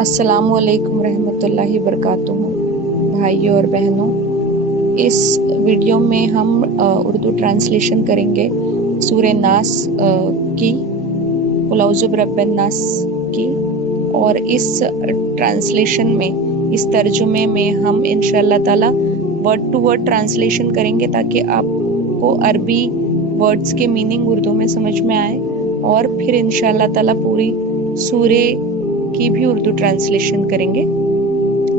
अस्सलाम वालेकुम रहमतुल्लाहि वबरकातुहू। भाइयों और बहनों, इस वीडियो में हम उर्दू ट्रांसलेशन करेंगे सूरह नास की, कुल औज़ु बिरब्बिन नास की। और इस ट्रांसलेशन में, इस तर्जुमे में हम इंशाअल्लाह ताला वर्ड टू वर्ड ट्रांसलेशन करेंगे ताकि आपको अरबी वर्ड्स के मीनिंग उर्दू में समझ में आए, और फिर इंशाअल्लाह ताला पूरी सूरे की भी उर्दू ट्रांसलेशन करेंगे।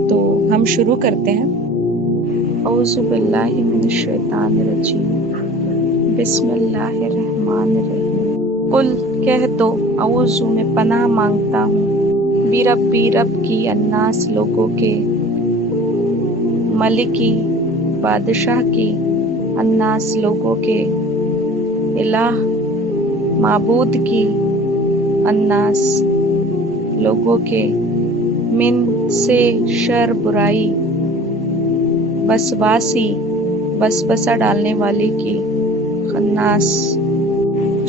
तो हम शुरू करते हैं। औज़ु बिल्लाहि मिनश शैतानिर रजीम, बिस्मिल्लाहिर रहमानिर रहीम। कुल कह दो, औज़ु में पनाह मांगता हूँ, बिरब्बी रब की, अन्नास लोगों के, मलिकी बादशाह की, अन्नास लोगों के, इलाह माबूद की, अन्नास लोगों के, मिन से शर बुराई, वसवासी वसवसा डालने वाले की, खन्नास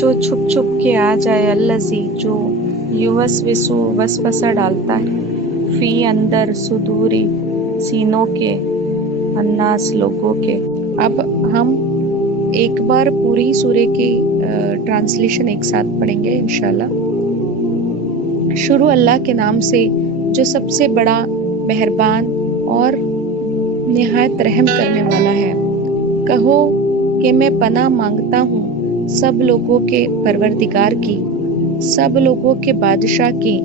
जो छुप छुप के आ जाए, अल्लज़ी जो युवसविसु वसवसा डालता है, फी अंदर, सुदूरी सीनों के, अन्नास लोगों के। अब हम एक बार पूरी सूरे की ट्रांसलेशन एक साथ पढ़ेंगे इंशाल्लाह। शुरू अल्लाह के नाम से जो सबसे बड़ा मेहरबान और निहायत रहम करने वाला है। कहो कि मैं पनाह मांगता हूँ सब लोगों के परवरदिगार की, सब लोगों के बादशाह की,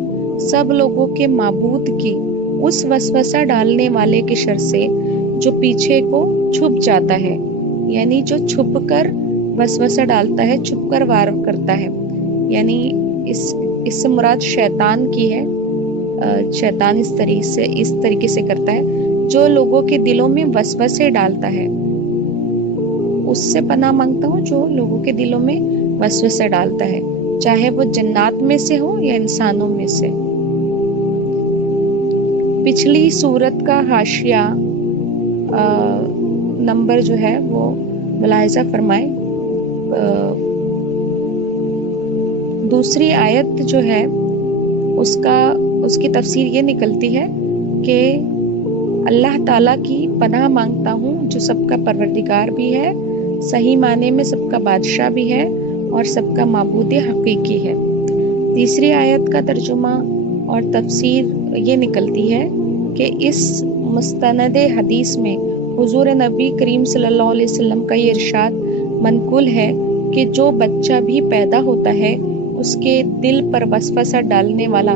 सब लोगों के माबूद की, उस वसवसा डालने वाले के शर से जो पीछे को छुप जाता है, यानी जो छुप कर वसवसा डालता है, छुप कर वार करता है। यानी इससे मुराद शैतान की है। शैतान इस तरीके से करता है, जो लोगों के दिलों में वसवसे डालता है, उससे पनाह मांगता हूँ जो लोगों के दिलों में वसवसे डालता है, चाहे वो जन्नात में से हो या इंसानों में से। पिछली सूरत का हाशिया नंबर जो है वो मुलाहिजा फरमाए। दूसरी आयत जो है उसकी तफसीर ये निकलती है कि अल्लाह ताला की पनाह मांगता हूँ जो सबका परवरदिगार भी है, सही माने में सबका बादशाह भी है और सबका माबूद हकीकी है। तीसरी आयत का तर्जुमा और तफसीर ये निकलती है कि इस मुस्तनद हदीस में हुजूर नबी करीम सल्लल्लाहु अलैहि वसल्लम का ये इरशाद मनकुल है कि जो बच्चा भी पैदा होता है उसके दिल पर वसवसा डालने वाला